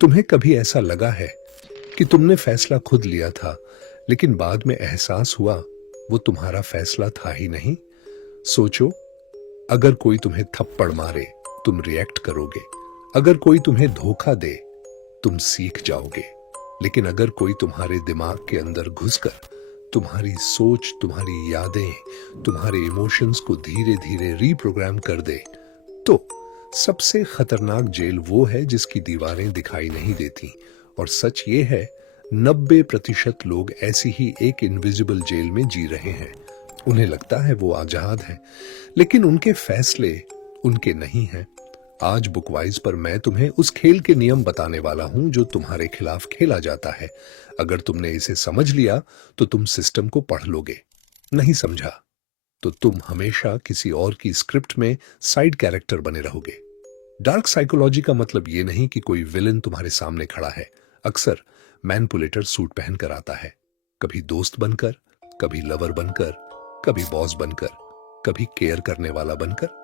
तुम्हें कभी ऐसा लगा है कि तुमने फैसला खुद लिया था, लेकिन बाद में एहसास हुआ वो तुम्हारा फैसला था ही नहीं? सोचो, अगर कोई तुम्हें थप्पड़ मारे, तुम रिएक्ट करोगे। अगर कोई तुम्हें धोखा दे, तुम सीख जाओगे। लेकिन अगर कोई तुम्हारे दिमाग के अंदर घुसकर तुम्हारी सोच, तुम्हारी यादें, तुम्हारे इमोशंस को धीरे धीरे रीप्रोग्राम कर दे, तो सबसे खतरनाक जेल वो है जिसकी दीवारें दिखाई नहीं देती। और सच ये है, 90% लोग ऐसी ही एक इनविजिबल जेल में जी रहे हैं। उन्हें लगता है वो आजाद है, लेकिन उनके फैसले उनके नहीं हैं। आज बुकवाइज पर मैं तुम्हें उस खेल के नियम बताने वाला हूं जो तुम्हारे खिलाफ खेला जाता है। अगर तुमने इसे समझ लिया तो तुम सिस्टम को पढ़ लोगे। नहीं समझा तो तुम हमेशा किसी और की स्क्रिप्ट में साइड कैरेक्टर बने रहोगे। डार्क साइकोलॉजी का मतलब ये नहीं कि कोई विलन तुम्हारे सामने खड़ा है। अक्सर मैनिपुलेटर सूट पहनकर आता है, कभी दोस्त बनकर, कभी लवर बनकर, कभी बॉस बनकर, कभी केयर करने वाला बनकर।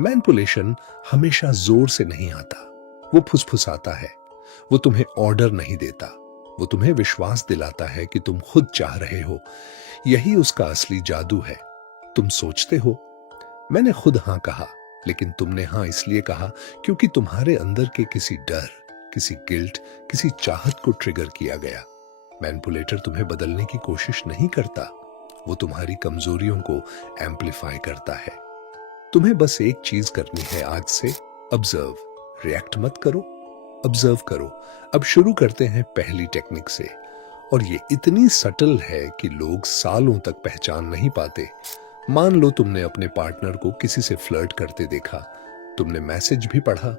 मैनिपुलेशन हमेशा जोर से नहीं आता, वो फुसफुसाता है। वो तुम्हें ऑर्डर नहीं देता, वो तुम्हें विश्वास दिलाता है कि तुम खुद चाह रहे हो। यही उसका असली जादू है। तुम सोचते हो मैंने खुद हां कहा, लेकिन तुमने हां इसलिए कहा क्योंकि तुम्हारे अंदर के किसी डर, किसी गिल्ट, किसी चाहत को ट्रिगर किया गया। मैनिपुलेटर तुम्हें बदलने की कोशिश नहीं करता, वो तुम्हारी कमजोरियों को एम्पलीफाई करता है। तुम्हें बस एक चीज करनी है आज से, ऑब्जर्व। रिएक्ट मत करो, ऑब्जर्व करो। अब शुरू करते हैं पहली टेक्निक से, और ये इतनी सटल है कि लोग सालों तक पहचान नहीं पाते। मान लो तुमने अपने पार्टनर को किसी से फ्लर्ट करते देखा, तुमने मैसेज भी पढ़ा,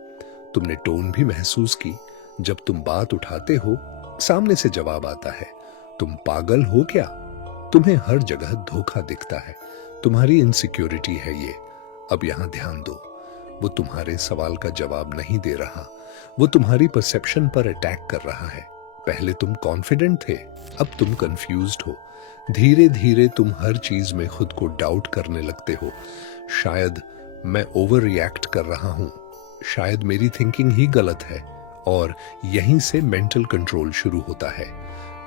तुमने टोन भी महसूस की। जब तुम बात उठाते हो, सामने से जवाब आता है, तुम पागल हो क्या? तुम्हें हर जगह धोखा दिखता है। तुम्हारी इनसिक्योरिटी है ये। अब यहां ध्यान दो, वो तुम्हारे सवाल का जवाब नहीं दे रहा, वो तुम्हारी परसेप्शन पर अटैक कर रहा है। पहले तुम कॉन्फिडेंट थे, अब तुम कंफ्यूज्ड हो। धीरे धीरे तुम हर चीज में खुद को डाउट करने लगते हो। शायद मैं ओवर रिएक्ट कर रहा हूं, शायद मेरी थिंकिंग ही गलत है। और यहीं से मेंटल कंट्रोल शुरू होता है।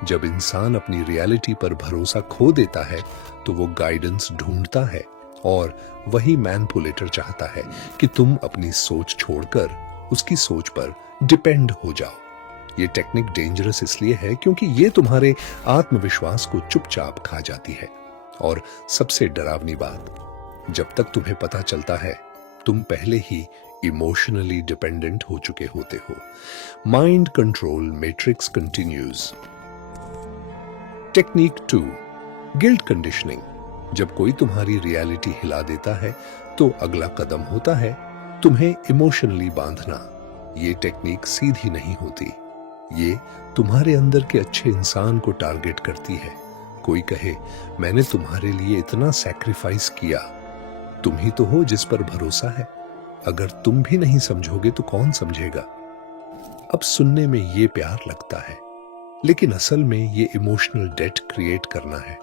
जब इंसान अपनी रियलिटी पर भरोसा खो देता है तो वो गाइडेंस ढूंढता है, और वही मैनिपुलेटर चाहता है कि तुम अपनी सोच छोड़कर उसकी सोच पर डिपेंड हो जाओ। ये टेक्निक डेंजरस इसलिए है क्योंकि ये तुम्हारे आत्मविश्वास को चुपचाप खा जाती है। और सबसे डरावनी बात, जब तक तुम्हें पता चलता है, तुम पहले ही इमोशनली डिपेंडेंट हो चुके होते हो। Mind control matrix continues. Technique 2, guilt conditioning. जब कोई तुम्हारी रियलिटी हिला देता है तो अगला कदम होता है तुम्हें इमोशनली बांधना। ये टेक्निक सीधी नहीं होती, ये तुम्हारे अंदर के अच्छे इंसान को टारगेट करती है। कोई कहे, मैंने तुम्हारे लिए इतना सैक्रिफाइस किया, तुम ही तो हो जिस पर भरोसा है। अगर तुम भी नहीं समझोगे तो कौन समझेगा? अब सुनने में ये प्यार लगता है, लेकिन असल में ये इमोशनल डेट क्रिएट करना है।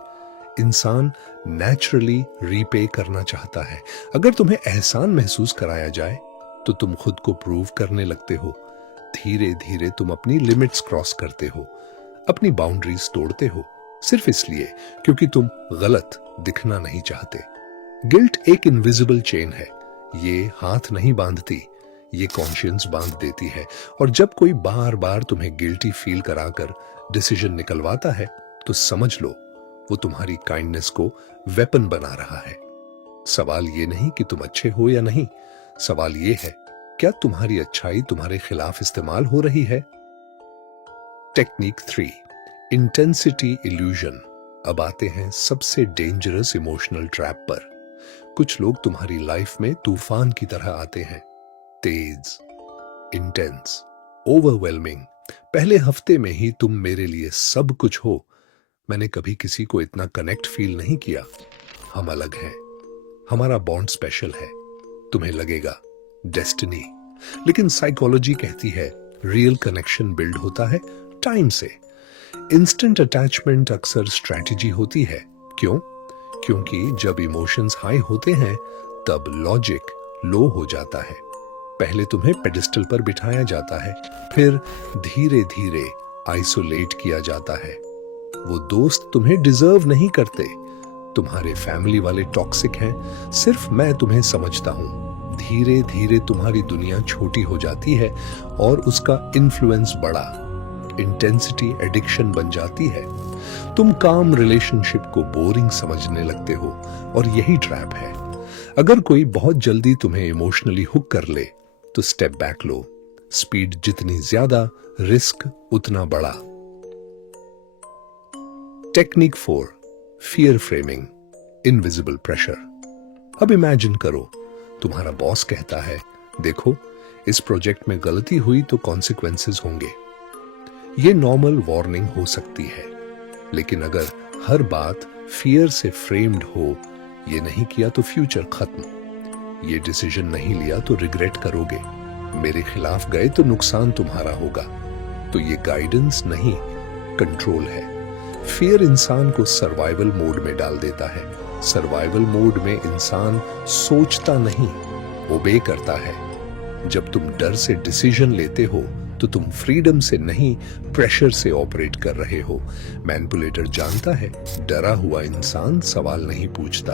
इंसान नेचुरली रीपे करना चाहता है। अगर तुम्हें एहसान महसूस कराया जाए तो तुम खुद को प्रूव करने लगते हो। धीरे धीरे तुम अपनी लिमिट्स क्रॉस करते हो, अपनी बाउंड्रीज तोड़ते हो, सिर्फ इसलिए क्योंकि तुम गलत दिखना नहीं चाहते। गिल्ट एक इनविजिबल चेन है, ये हाथ नहीं बांधती, ये कॉन्शियंस बांध देती है। और जब कोई बार बार तुम्हें गिल्टी फील कराकर डिसीजन निकलवाता है तो समझ लो वो तुम्हारी काइंडनेस को वेपन बना रहा है। सवाल ये नहीं कि तुम अच्छे हो या नहीं, सवाल ये है, क्या तुम्हारी अच्छाई तुम्हारे खिलाफ इस्तेमाल हो रही है? Technique 3, intensity illusion. अब आते हैं सबसे डेंजरस इमोशनल ट्रैप पर। कुछ लोग तुम्हारी लाइफ में तूफान की तरह आते हैं, तेज, इंटेंस, ओवरवेलमिंग। पहले हफ्ते में ही तुम मेरे लिए सब कुछ हो। मैंने कभी किसी को इतना कनेक्ट फील नहीं किया। हम अलग हैं, हमारा बॉन्ड स्पेशल है। तुम्हें लगेगा डेस्टिनी, लेकिन साइकोलॉजी कहती है रियल कनेक्शन बिल्ड होता है टाइम से। इंस्टेंट अटैचमेंट अक्सर स्ट्रैटेजी होती है। क्यों? क्योंकि जब इमोशंस हाई होते हैं तब लॉजिक लो हो जाता है। पहले तुम्हें पेडिस्टल पर बिठाया जाता है, फिर धीरे धीरे आइसोलेट किया जाता है। वो दोस्त तुम्हें डिजर्व नहीं करते, तुम्हारे फैमिली वाले टॉक्सिक हैं, सिर्फ मैं तुम्हें समझता हूं। धीरे धीरे तुम्हारी दुनिया छोटी हो जाती है और उसका इन्फ्लुएंस बड़ा, इंटेंसिटी एडिक्शन बन जाती है। तुम काम रिलेशनशिप को बोरिंग समझने लगते हो और यही ट्रैप है। अगर कोई बहुत जल्दी तुम्हें इमोशनली हुक कर ले तो स्टेप बैक लो। स्पीड जितनी ज्यादा, रिस्क उतना बड़ा। Technique 4, fear framing, invisible pressure. अब इमेजिन करो, तुम्हारा बॉस कहता है, देखो इस प्रोजेक्ट में गलती हुई तो कॉन्सिक्वेंसेस होंगे। ये नॉर्मल वार्निंग हो सकती है, लेकिन अगर हर बात फियर से फ्रेम्ड हो, ये नहीं किया तो फ्यूचर खत्म, ये डिसीजन नहीं लिया तो रिग्रेट करोगे, मेरे खिलाफ गए तो नुकसान तुम्हारा होगा, तो ये गाइडेंस नहीं, कंट्रोल है। फियर इंसान को सर्वाइवल मोड में डाल देता है। सर्वाइवल मोड में इंसान सोचता नहीं, ओबे करता है। जब तुम डर से डिसीजन लेते हो तो तुम फ्रीडम से नहीं, प्रेशर से ऑपरेट कर रहे हो। मैनिपुलेटर जानता है, डरा हुआ इंसान सवाल नहीं पूछता।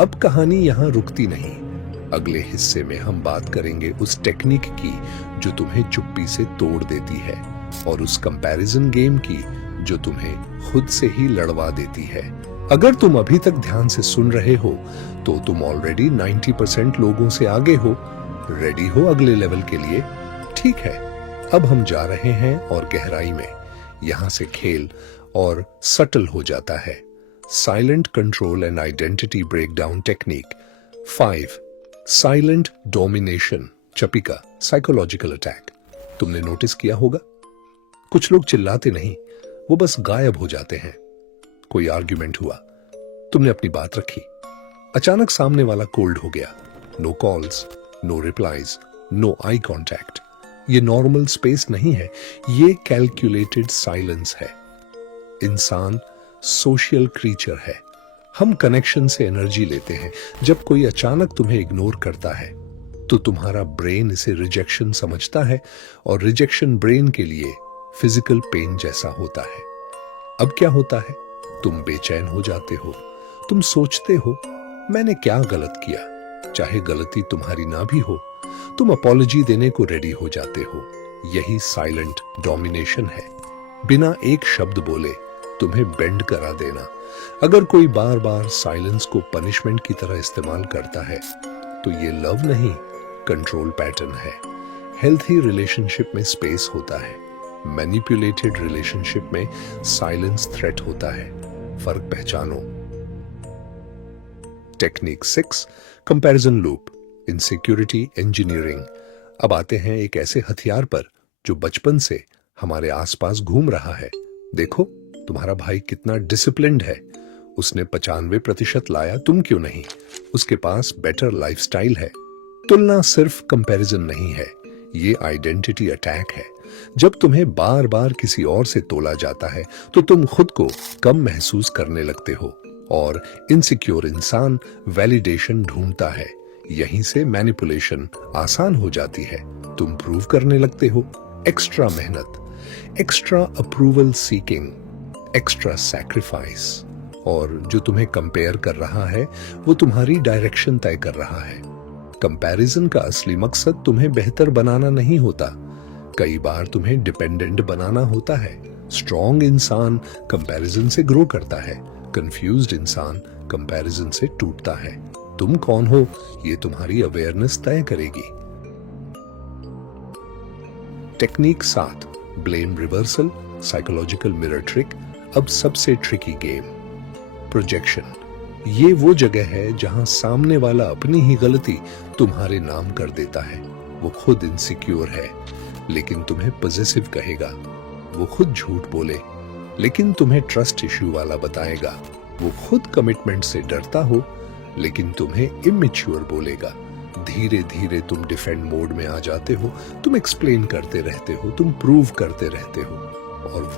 अब कहानी यहां रुकती नहीं। अगले हिस्से में हम बात करेंगे उस टेक्निक की जो तुम्हें चुप्पी से तोड़ देती है, और उस कंपैरिजन गेम की जो तुम्हें खुद से ही लड़वा देती है। अगर तुम अभी तक ध्यान से सुन रहे हो तो तुम ऑलरेडी 90% लोगों से आगे हो। रेडी हो अगले लेवल के लिए? ठीक है, अब हम जा रहे हैं और गहराई में। यहां से खेल और सटल हो जाता है। Silent control and identity breakdown technique 5, silent domination, चपिका, साइकोलॉजिकल अटैक। तुमने नोटिस किया होगा, कुछ लोग चिल्लाते नहीं, वो बस गायब हो जाते हैं। कोई आर्ग्यूमेंट हुआ, तुमने अपनी बात रखी, अचानक सामने वाला कोल्ड हो गया। No calls, no replies, no eye contact. ये नॉर्मल स्पेस नहीं है, ये कैलकुलेटेड साइलेंस है। इंसान सोशल क्रीचर है। हम कनेक्शन से एनर्जी लेते हैं। जब कोई अचानक तुम्हें इग्नोर करता है तो तुम्हारा ब्रेन इसे रिजेक्शन समझता है, और रिजेक्शन ब्रेन के लिए फिजिकल पेन जैसा होता है। अब क्या होता है? तुम बेचैन हो जाते हो। तुम सोचते हो, मैंने क्या गलत किया? चाहे गलती तुम्हारी ना भी हो, तुम अपॉलजी देने को रेडी हो जाते हो। यही साइलेंट डोमिनेशन है। बिना एक शब्द बोले तुम्हें बेंड करा देना। अगर कोई बार बार साइलेंस को पनिशमेंट की तरह इस्तेमाल करता है तो ये लव नहीं, कंट्रोल पैटर्न है। हेल्थी रिलेशनशिप में स्पेस होता है, मैनिपुलेटेड रिलेशनशिप में साइलेंस थ्रेट होता है। फर्क पहचानो। Technique 6, comparison loop, insecurity engineering. अब आते हैं एक ऐसे हथियार पर जो बचपन से हमारे आसपास घूम रहा है। देखो, तुम्हारा भाई कितना डिसिप्लिन्ड है, उसने 95% लाया, तुम क्यों नहीं? उसके पास बेटर लाइफस्टाइल है। तुलना सिर्फ कंपैरिजन नहीं है, ये आइडेंटिटी अटैक है। जब तुम्हें बार बार किसी और से तोला जाता है तो तुम खुद को कम महसूस करने लगते हो, और इनसिक्योर इंसान वैलिडेशन ढूंढता है। यहीं से मैनिपुलेशन आसान हो जाती है। तुम प्रूव करने लगते हो, एक्स्ट्रा मेहनत, extra approval seeking, extra sacrifice, और जो तुम्हें कंपेयर कर रहा है वो तुम्हारी डायरेक्शन तय कर रहा है। कंपैरिजन का असली मकसद तुम्हें बेहतर बनाना नहीं होता, कई बार तुम्हें डिपेंडेंट बनाना होता है। स्ट्रॉन्ग इंसान कंपैरिजन से ग्रो करता है, कंफ्यूज्ड इंसान कंपैरिजन से टूटता है। तुम कौन हो, ये तुम्हारी अवेयरनेस तय करेगी। Technique 7, blame reversal, psychological mirror trick. अब सबसे ट्रिकी गेम, प्रोजेक्शन। ये वो जगह है जहां सामने वाला अपनी ही गलती तुम्हारे नाम कर देता है। वो खुद इनसिक्योर है लेकिन तुम्हें पॉजिटिव कहेगा। वो खुद झूठ बोले लेकिन तुम्हें ट्रस्ट इश्यू वाला बताएगा। वो खुद कमिटमेंट से डरता हो लेकिन तुम्हें इमेच्योर बोलेगा। धीरे धीरे तुम डिफेंड मोड में आ जाते हो। तुम एक्सप्लेन करते रहते हो, तुम प्रूव करते रहते हो, और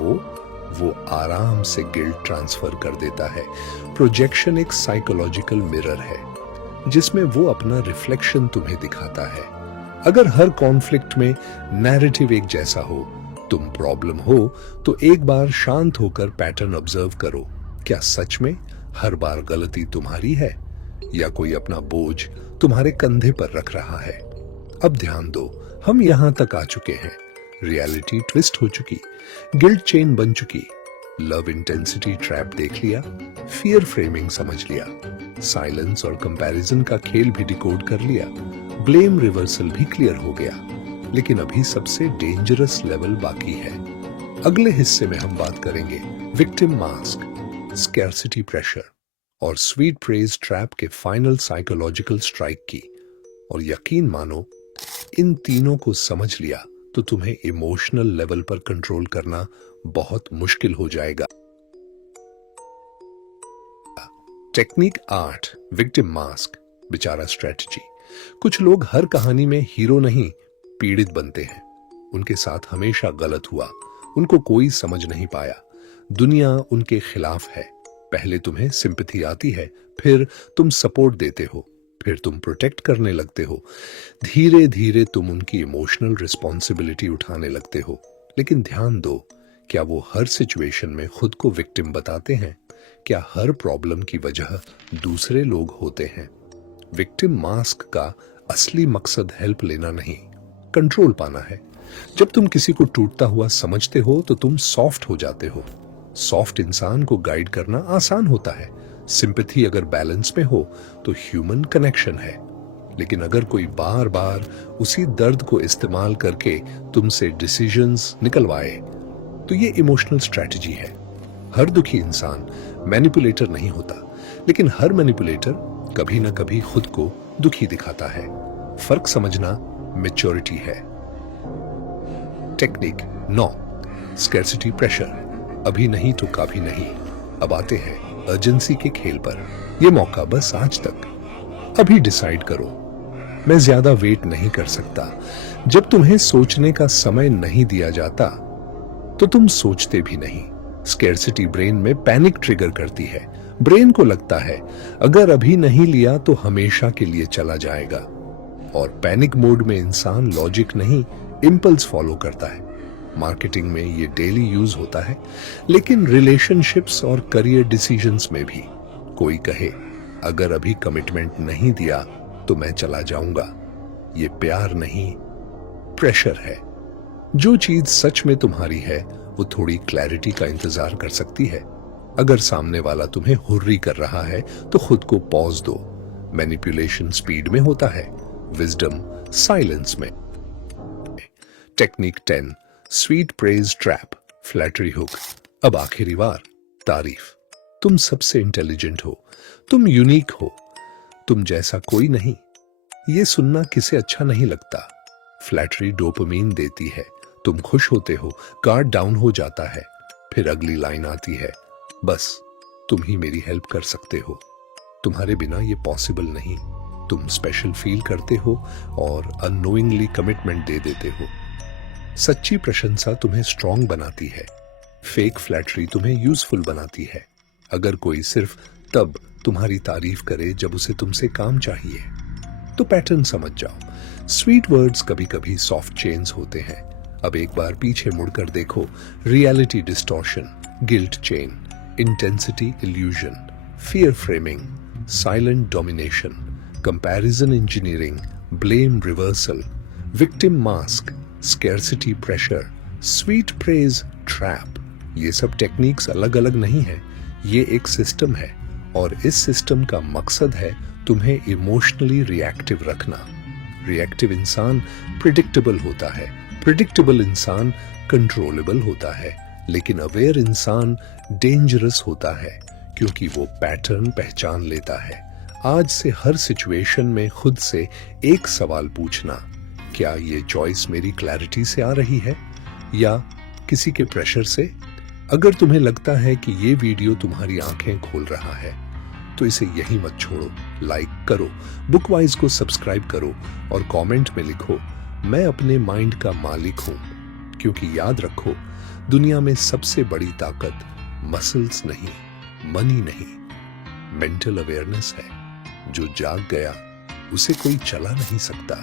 वो आराम से गिल्ट ट्रांसफर कर देता है। प्रोजेक्शन एक साइकोलॉजिकल मिरर है जिसमें वो अपना रिफ्लेक्शन तुम्हें दिखाता है। अगर हर कॉन्फ्लिक्ट में नैरेटिव एक जैसा हो, तुम प्रॉब्लम हो, तो एक बार शांत होकर पैटर्न ऑब्जर्व करो। क्या सच में हर बार गलती तुम्हारी है या कोई अपना बोझ तुम्हारे कंधे पर रख रहा है? अब ध्यान दो, हम यहां तक आ चुके हैं। रियलिटी ट्विस्ट हो चुकी, गिल्ट चेन बन चुकी, लव इंटेंसिटी ट्रैप देख लिया, फियर फ्रेमिंग समझ लिया, साइलेंस और कंपैरिजन का खेल भी डिकोड कर लिया, ब्लेम रिवर्सल भी क्लियर हो गया। लेकिन अभी सबसे डेंजरस लेवल बाकी है। अगले हिस्से में हम बात करेंगे विक्टिम मास्क, स्कैर्सिटी प्रेशर और स्वीट प्रेज ट्रैप के फाइनल साइकोलॉजिकल स्ट्राइक की। और यकीन मानो, इन तीनों को समझ लिया तो तुम्हें इमोशनल लेवल पर कंट्रोल करना बहुत मुश्किल हो जाएगा। टेक्निक 8, विक्टिम मास्क, बेचारा स्ट्रेटजी। कुछ लोग हर कहानी में हीरो नहीं, पीड़ित बनते हैं। उनके साथ हमेशा गलत हुआ, उनको कोई समझ नहीं पाया, दुनिया उनके खिलाफ है। पहले तुम्हें सिंपैथी आती है, फिर तुम सपोर्ट देते हो, फिर तुम प्रोटेक्ट करने लगते हो। धीरे धीरे तुम उनकी इमोशनल रिस्पॉन्सिबिलिटी उठाने लगते हो। लेकिन ध्यान दो, क्या वो हर सिचुएशन में खुद को विक्टिम बताते हैं? क्या हर प्रॉब्लम की वजह दूसरे लोग होते हैं? विक्टिम मास्क का असली मकसद हेल्प लेना नहीं, कंट्रोल पाना है। जब तुम किसी को टूटता हुआ समझते हो तो तुम सॉफ्ट हो जाते हो। सॉफ्ट इंसान को गाइड करना आसान होता है। सिंपैथी अगर बैलेंस में हो तो ह्यूमन कनेक्शन है। लेकिन अगर कोई बार बार उसी दर्द को इस्तेमाल करके तुमसे डिसीजंस निकलवाए तो ये इमोशनल स्ट्रेटजी है। हर दुखी इंसान मैनिपुलेटर नहीं होता, लेकिन हर मैनिपुलेटर कभी ना कभी खुद को दुखी दिखाता है। फर्क समझना मैच्योरिटी है। टेक्निक 9, स्कैर्सिटी प्रेशर, अभी नहीं तो कभी नहीं। अब आते हैं अर्जेंसी के खेल पर। यह मौका बस आज तक, अभी डिसाइड करो। मैं ज्यादा वेट नहीं कर सकता। जब तुम्हें सोचने का समय नहीं दिया जाता तो तुम सोचते भी नहीं। स्कैर्सिटी ब्रेन में पैनिक ट्रिगर करती है। ब्रेन को लगता है अगर अभी नहीं लिया तो हमेशा के लिए चला जाएगा। और पैनिक मोड में इंसान लॉजिक नहीं, इंपल्स फॉलो करता है। मार्केटिंग में ये डेली यूज होता है, लेकिन रिलेशनशिप्स और करियर डिसीजंस में भी। कोई कहे अगर अभी कमिटमेंट नहीं दिया तो मैं चला जाऊंगा। ये प्यार नहीं, प्रेशर है। जो चीज सच में तुम्हारी है वो थोड़ी क्लैरिटी का इंतजार कर सकती है। अगर सामने वाला तुम्हें हुर्री कर रहा है तो खुद को पॉज दो। मैनिपुलेशन स्पीड में होता है, विजडम साइलेंस में। Technique 10, sweet praise trap, flattery hook. अब आखिरी बार तारीफ। तुम सबसे इंटेलिजेंट हो, तुम यूनिक हो, तुम जैसा कोई नहीं। ये सुनना किसे अच्छा नहीं लगता। फ्लैटरी डोपामीन देती है, तुम खुश होते हो, गार्ड डाउन हो जाता है। फिर अगली लाइन आती है, बस तुम ही मेरी हेल्प कर सकते हो, तुम्हारे बिना ये पॉसिबल नहीं। तुम स्पेशल फील करते हो और अननोइंगली कमिटमेंट दे देते हो। सच्ची प्रशंसा तुम्हें स्ट्रांग बनाती है, फेक फ्लैटरी तुम्हें यूजफुल बनाती है। अगर कोई सिर्फ तब तुम्हारी तारीफ करे जब उसे तुमसे काम चाहिए तो पैटर्न समझ जाओ। स्वीट वर्ड्स कभी कभी सॉफ्ट चेन्स होते हैं। अब एक बार पीछे मुड़कर देखो, reality distortion, guilt chain, intensity illusion, fear framing, silent domination, comparison engineering, blame reversal, victim mask, scarcity pressure, sweet praise trap. ये सब टेक्निक्स अलग अलग नहीं है, ये एक सिस्टम है। और इस सिस्टम का मकसद है तुम्हें इमोशनली रिएक्टिव रखना। रिएक्टिव इंसान प्रिडिक्टेबल होता है, प्रिडिक्टेबल इंसान कंट्रोलेबल होता है, लेकिन अवेयर इंसान डेंजरस होता है क्योंकि वो पैटर्न पहचान लेता है। आज से हर सिचुएशन में खुद से एक सवाल पूछना, क्या ये चॉइस मेरी क्लैरिटी से आ रही है या किसी के प्रेशर से? अगर तुम्हें लगता है कि ये वीडियो तुम्हारी आंखें खोल रहा है तो इसे यहीं मत छोड़ो। लाइक करो, बुकवाइज को सब्सक्राइब करो और कमेंट में लिखो, मैं अपने माइंड का मालिक हूं। क्योंकि याद रखो, दुनिया में सबसे बड़ी ताकत मसल्स नहीं, मनी नहीं, मेंटल अवेयरनेस है। जो जाग गया उसे कोई चला नहीं सकता।